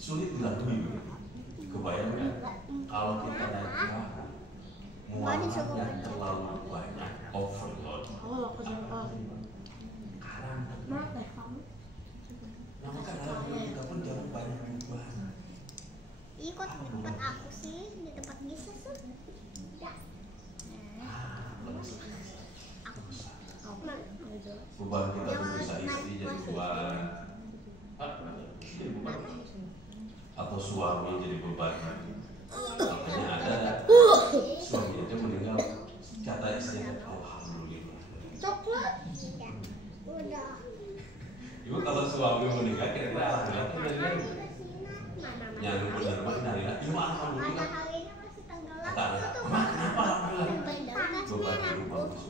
sulit dilalui. Kebayangkan kalau kita naik perahu, muatannya terlalu banyak, overload. Nah, maka dalam hidup kita pun jangan banyak beban. Ikut di tempat aku sih, di tempat bisa tuh. Beban kita berusaha istri jadi beban, atau suami jadi beban. Makanya ada suami itu meninggal, kata istrinya, alhamdulillah. Coklat. Udah. Ibu kalau suami meninggal kira-kira alhamdulillah itu dari yang benar benar ya, ibu alhamdulillah. Kata anak, mama kenapa alhamdulillah? Beban hidup bagus.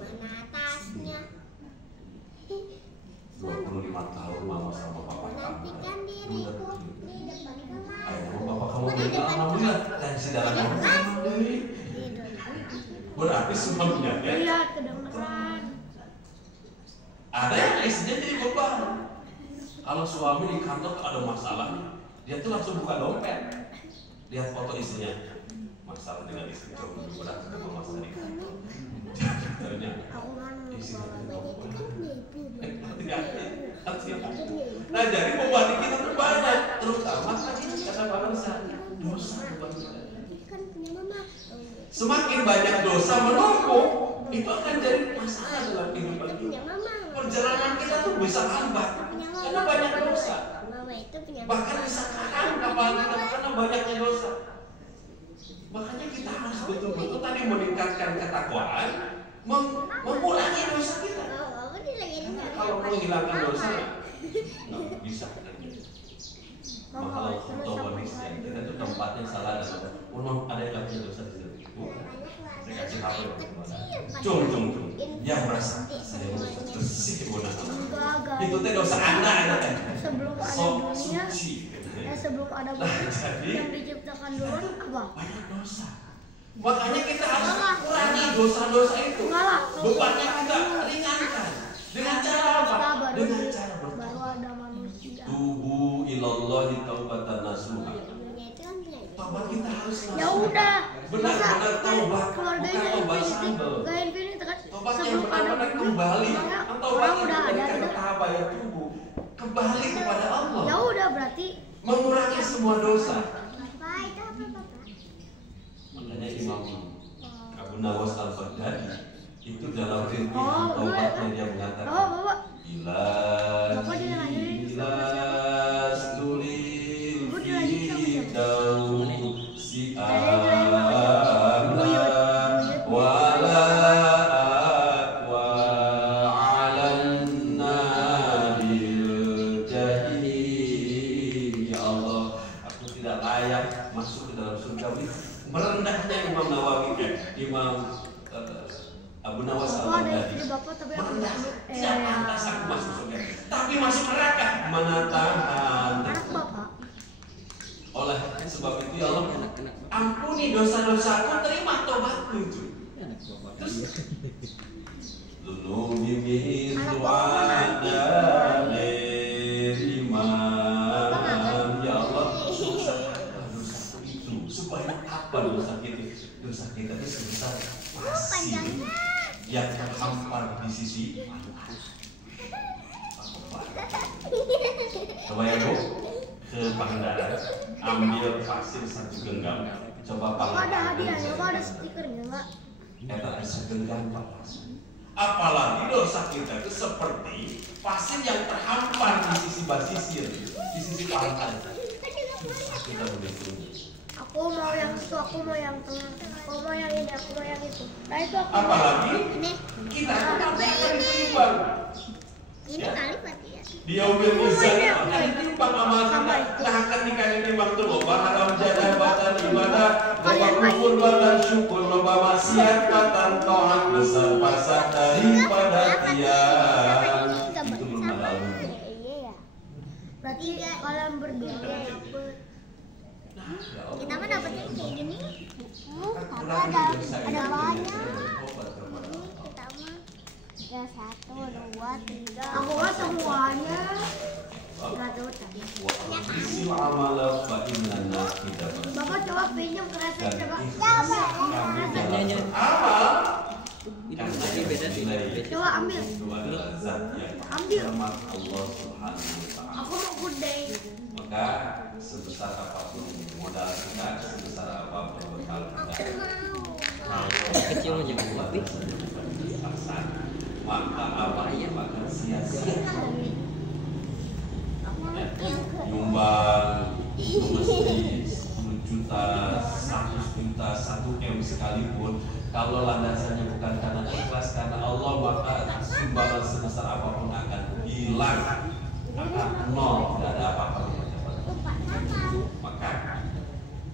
25 tahun mama sama papa kamu. Ayah bapak kamu meninggal alhamdulillah, dan saudara kamu alhamdulillah. Berarti suaminya ya? Iya, kedengeran. Ada yang istrinya jadi beban. Kalau suami di kantor ada masalah, dia tuh langsung buka dompet, lihat foto istrinya. Masalah dengan istri coba berat sama masalah di kantor. Ternyata istrinya nah jadi beban kita tuh banyak, terutama tadi kata bangsa dosa beban kita. Semakin banyak dosa menumpuk, itu akan jadi masalah dalam kehidupan kita. Perjalanan kita tuh bisa lambat karena banyak dosa. Bahkan bisa karam kapal kita karena banyaknya dosa. Makanya kita harus betul-betul tadi meningkatkan ketakwaan, mengurangi dosa kita. Kalau menghilangkan dosa, nggak bisa. Maka kalau manusia kita itu tempatnya salah dan ada yang punya dosa di sini. Saya kasih HP cung. Dia merasa saya merasa bersih benar. Itu teh dosa anda ada teh. Sebelum ada dunia, sebelum ada bumi yang diciptakan dulu apa? Banyak dosa. Makanya kita harus kurangi dosa-dosa itu. Bebannya kita ringankan. Dengan cara apa? Dengan cara baru ada manusia. Tubu ilallahi taubatan nasuha. Taubat kita harus nasuha. Ya udah. Benar-benar taubat. Keluarganya Infinity kan. Taubat yang benar-benar kembali. Taubat yang benar-benar kata ya tubuh. Kembali kepada Allah. Ya udah berarti mengurangi semua dosa. Makanya Imam Abu Nawas Al-Baghdadi itu dalam rintihan taubatnya dia mengatakan ilas tulil fidau si ana wala aqwa alan nabil jahim. Ya Allah, aku tidak layak masuk ke dalam surga. Merendahnya Imam Nawawi, Imam Abu Nawas Al-Baghdadi, tidak pantas aku masuk surga, tapi masuk neraka. Mana tahan. Oleh sebab itu ya Allah, ampuni dosa-dosaku, terima tobatku itu. Terus Zunubi mihitu ada beriman. Ya Allah, dosa itu sebanyak apa dosa kita? Dosa kita itu sebesar pasir yang terhampar di sisi Allah. Kebayang bu? ke Pangandaran, ambil pasir 1 genggam, coba Bapak ada Pangandaran. hadiahnya, Bapak ada stikernya nggak? Eta segenggam Pak. Apalagi dosa kita itu seperti pasir yang terhampar di sisi basisir, di sisi pantai. Kita begitu. Aku mau yang itu, aku mau yang tengah, aku mau yang ini, aku mau yang itu. Nah itu aku. Apalagi Ini kita akan ditimbang. ini Ya. kali berarti ya. Dia umil mizan akan ditimbang amal kita. Nah akan dikali timbang tuh loba haram jadah batan ibadah, loba kufur batan syukur, loba maksiat batan to'at besar pasak daripada tiang. Itu belum ada album. Iya ya. Berarti kalian berdua dapet. Kita mah dapetnya kayak gini. Apa ada banyak. Ini kita mah ya 1, 2, 3. Aku mah semuanya. Nggak tahu tadi. Isi amal fa inna kita Bapak coba pinjam kereta coba. amal Itu tadi beda sih. Coba ambil. itu adalah zat yang Ambil. rahmat Allah Subhanahu wa taala. Aku mau gudeng. Maka sebesar apapun modal kita, sebesar apapun bekal kita, Kecil aja kan, tapi dipaksa, maka apa yang akan sia-sia. Nyumbang ke masjid 10 juta, 100 juta, 1 M sekalipun, kalau landasannya bukan karena ikhlas karena Allah, maka sumbangan sebesar apapun akan hilang, akan nol, tidak ada apa-apa. Maka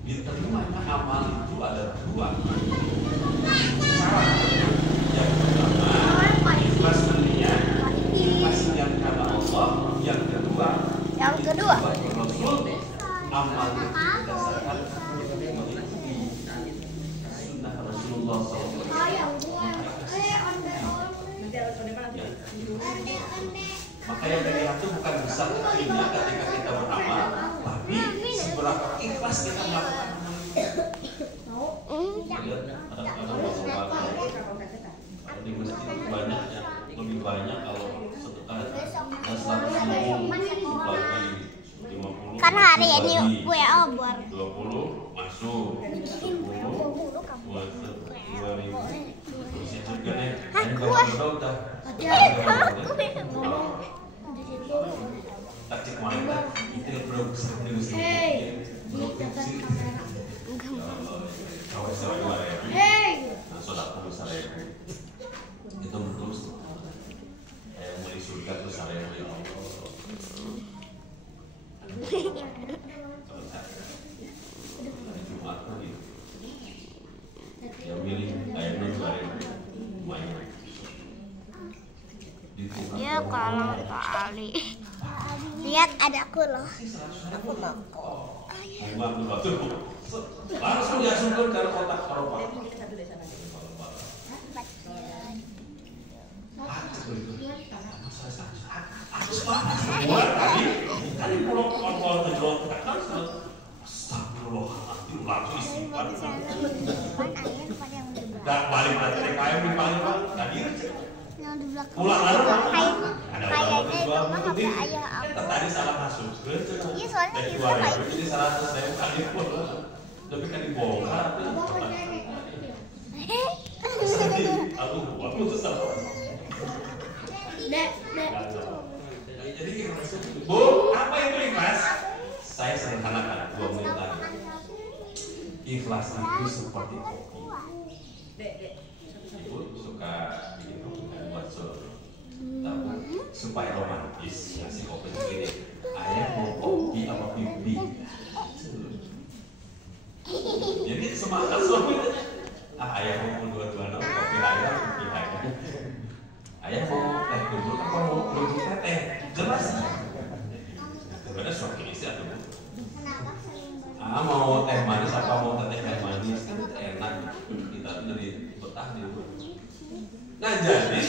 diterimanya amal itu ada 2 cara. Yang pertama, ikhlas niat, ikhlas yang karena Allah. Yang kedua, Rasul, amal itu berdasarkan mengikuti sunnah Rasulullah SAW. Maka yang dilihat itu bukan besar kecilnya ketika kita beramal, tapi seberapa ikhlas kita melakukan amal itu. Lihat, kadang-kadang kalau di masjid banyaknya, lebih banyak kalau sedekah 100.000 bagi 50 Kan hari ini bagi gue obor. 20 masuk 10 buat 2.000 bisa juga nih. Ini kalau udah tak cek mana itu bro sering Gusti bro kecil kalau saya nah sudah perlu saya itu betul yang mau di surga tuh saya ya Allah Jumat tadi yang milih ayamnya 2.000 lumayan. Ya kalau kali. Lihat ada aku loh. Aku mau. Langsung dia sungkur ke kotak Eropa. Tadi pulau kontrol terjauh tekan. Astagfirullahaladzim, langsung istighfar. Dah balik lagi ke ayam di Palembang, tadi Yang di belakang. pulang lalu Kayaknya itu mah HP ayah aku. tadi salah masuk. Iya, soalnya Dari itu 2.000, kayak jadi 100.000 kali pun. Tapi kan dibongkar. Aku tuh salah. Dek. Jadi Bu, apa itu ikhlas? Saya sederhanakan 2 menit lagi. Ikhlas itu seperti kopi. Ibu suka bikin kopi kan buat sore. Tapi supaya romantis ngasih kopi begini. Ayah mau kopi apa pipi? Jadi semangat suami. Ayah mau dua-duaan kopi ayah, pipi ayah. Ayah mau teh dulu, apa mau dulu teh? Jelas. Sebenarnya suami istri atau bu? Mau teh manis apa mau teh manis kan enak. Kita tuh jadi betah di rumah. Nah jadi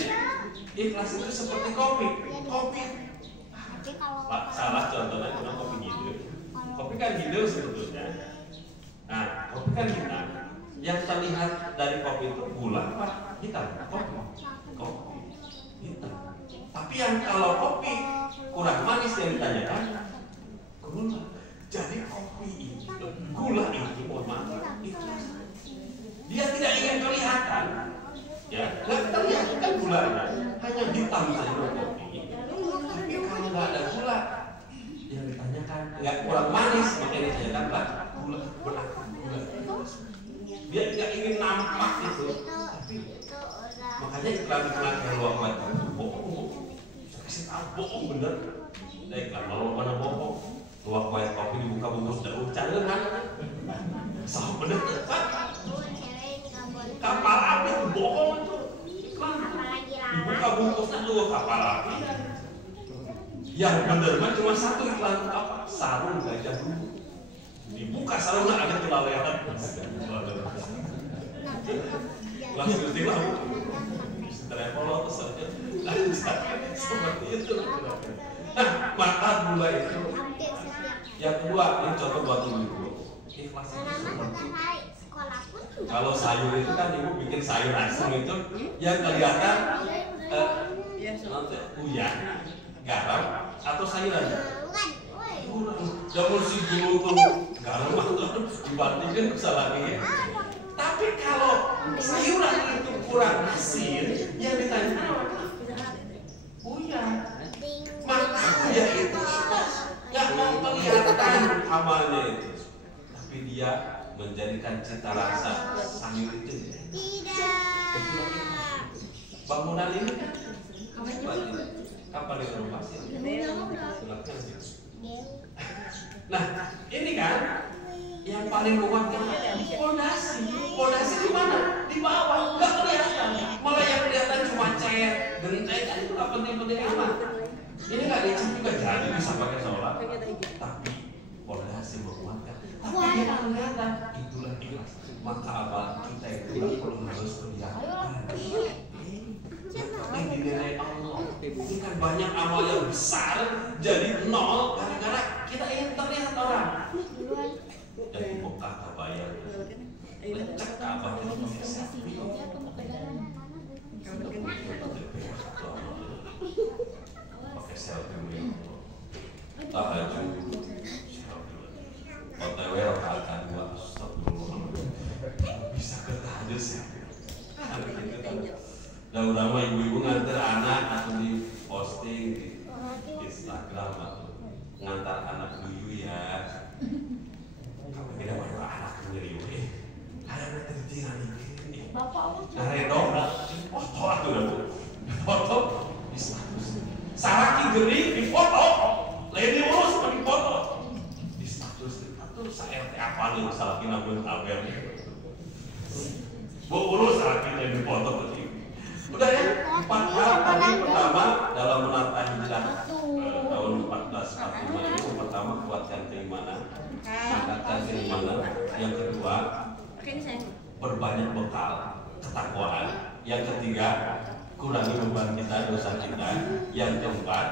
ikhlas itu seperti kopi. Kopi. Salah contohnya dengan kopi hidung. Kopi kan hidung sebetulnya. Nah kopi kan hitam. Yang terlihat dari kopi itu gula apa hitam? Kopi hitam. Tapi yang kalau kopi kurang manis yang ditanyakan gula. nggak terlihat kan gulanya, hanya hitam saja kopi. Tapi kalau nggak ada gula, yang ditanyakan nggak kurang manis, makanya ditanyakan lah gula berapa gula. Dia nggak ingin nampak itu, tapi makanya iklan-iklan yang luar biasa itu bohong. Saya kasih tahu bohong bener. Nah iklan malu mana bohong. Luar biasa kopi dibuka bungkus daun cari kan? Salah bener Pak. Kapal api itu bohong itu. Dibuka bungkusnya tuh kapal api. Yang bener mah cuma satu iklan apa? Sarung gajah dulu. Dibuka sarungnya ada kelalaian. Langsung dilalu. Travel atau saja. Seperti itu. Nah, maka gula itu. Yang kedua, ini contoh buat ibu. Ikhlas itu seperti kalau sayur itu kan ibu bikin sayur asam itu yang kelihatan uyah, garam atau sayuran. Jamur si dulu tuh garam atau dibandingkan bisa lagi. Tapi kalau sayuran itu kurang asin, yang ditanya uyah. Maka uyah itu nggak mau kelihatan amalnya itu, tapi dia menjadikan cita rasa sayur itu. Bangunan ini kapan direnovasi? Nah, ini kan yang paling kuat kan fondasi. Fondasi di mana? Di bawah, nggak kelihatan. Malah yang kelihatan cuma cat, genteng kan itu nggak penting-penting amat. Ini nggak dicek juga jadi bisa pakai sholat, tapi fondasi menguatkan. Tapi yang kelihatan itulah ikhlas. Maka apa kita itu harus kelihatan. Yang dinilai Allah. Ini kan banyak amal yang besar jadi nol gara-gara kita ingin terlihat orang. Dari Mekah ke Bayar, lecek Ka'bah itu pakai selfie. Pakai selfie, tahajud, OTW rakaat kedua, bisa ke tahajud selfie. Lama-lama ibu-ibu ngantar anak atau di posting di Instagram atau ngantar anak dulu ya. Kamu tidak mau anak sendiri, ada tertinggal ini. Cari dong, foto atau dah foto di status. Saraki gering di foto, lain diurus di foto di status. Itu saya apa nih salah kita pun abel. Bu urus saraki lain di foto tadi. Udah ya, 4 hal tadi. Pertama dalam menata hijrah tahun 1445 ini pertama kuatkan keimanan, tingkatkan keimanan. Yang kedua berbanyak bekal ketakwaan. Yang ketiga kurangi beban kita, dosa kita. Yang keempat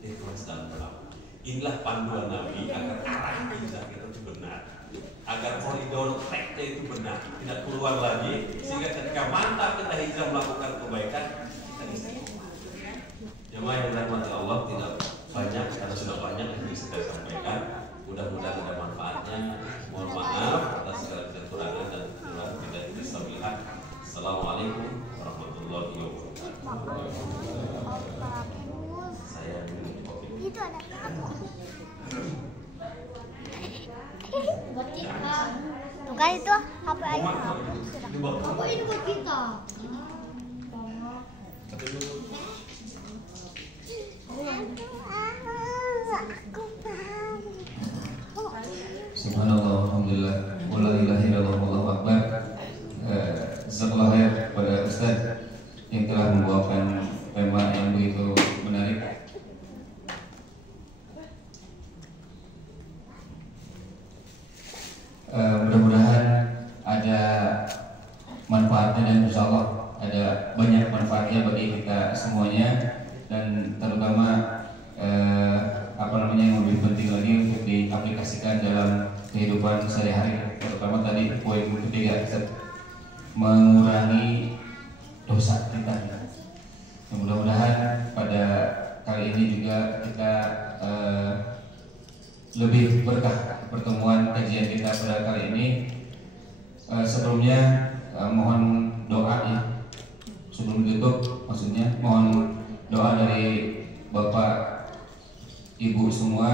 ikhlas dalam beramal. Inilah panduan Nabi agar arah hijrah kita itu benar, agar koridor tracknya itu benar, tidak keluar lagi, sehingga ketika mantap kita hijrah melakukan kebaikan kita istiqomah. Jemaah yang dirahmati Allah, tidak banyak karena sudah banyak yang bisa saya sampaikan. Mudah-mudahan ada manfaatnya. Mohon maaf atas segala kekurangan dan kesalahan tidak bisa melihat. Assalamualaikum warahmatullahi wabarakatuh. Saya minum kopi. Itu ada apa? Tuh kan itu HP aja. Apa ini buat kita? Subhanallah, alhamdulillah, wala ilaha illallah, wallahu akbar. Setelah pada Ustaz yang telah membawakan tema yang begitu menarik. Mudah-mudahan ada manfaatnya dan insya Allah ada banyak manfaatnya bagi kita semuanya, dan terutama yang lebih penting lagi untuk diaplikasikan dalam kehidupan sehari-hari. Terutama tadi poin ketiga, mengurangi dosa kita. Mudah-mudahan pada kali ini juga kita lebih berkah pertemuan kajian kita pada kali ini. Sebelumnya mohon doa ya semua,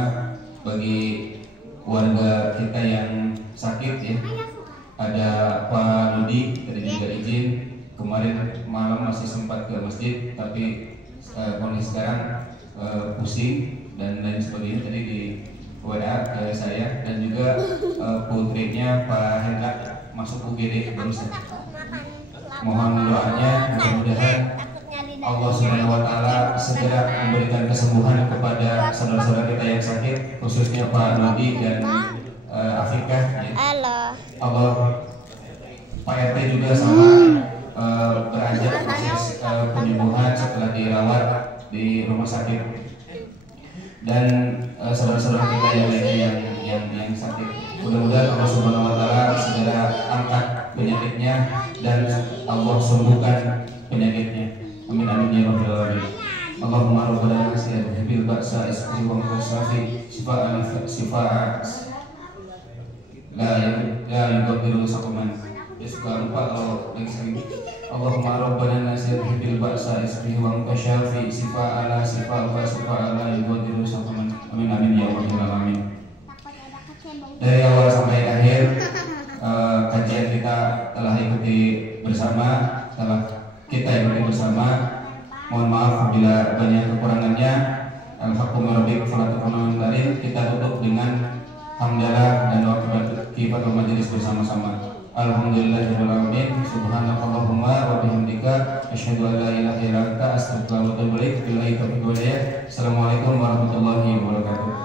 bagi warga kita yang sakit ya. Ada Pak Nudi tadi juga izin, kemarin malam masih sempat ke masjid tapi kondisi sekarang pusing dan lain sebagainya. Tadi di WA ke saya, dan juga putrinya Pak Hendra masuk UGD barusan. Mohon doanya, mudah-mudahan Allah Subhanahu wa Ta'ala segera memberikan kesembuhan kepada saudara-saudara kita yang sakit, khususnya Pak Nudi dan Afika. Halo. Allah, Pak RT juga sama beranjak proses penyembuhan setelah dirawat di rumah sakit, dan saudara-saudara kita yang lainnya yang sakit. Mudah-mudahan Allah Subhanahu wa Ta'ala segera angkat penyakitnya dan Allah sembuhkan penyakitnya. Amin amin ya rabbal alamin. Allahumma rabbana nas'aluka bil ba'sa isqi wa musafi shifa'an la yughadiru saqaman. Ya suka lupa kalau lagi sering. Allahumma rabbana nas'aluka bil ba'sa isqi wa musafi shifa'an la yughadiru saqaman. Amin amin ya rabbal alamin. Dari awal sampai akhir kajian kita telah ikuti bersama, Mohon maaf apabila banyak kekurangannya. Kita tutup dengan hamdalah dan doa kifatul majelis bersama-sama. Alhamdulillahirabbil alamin. Subhanakallahumma wa bihamdika asyhadu an la ilaha illa anta astaghfiruka wa atubu ilaik. Assalamualaikum warahmatullahi wabarakatuh.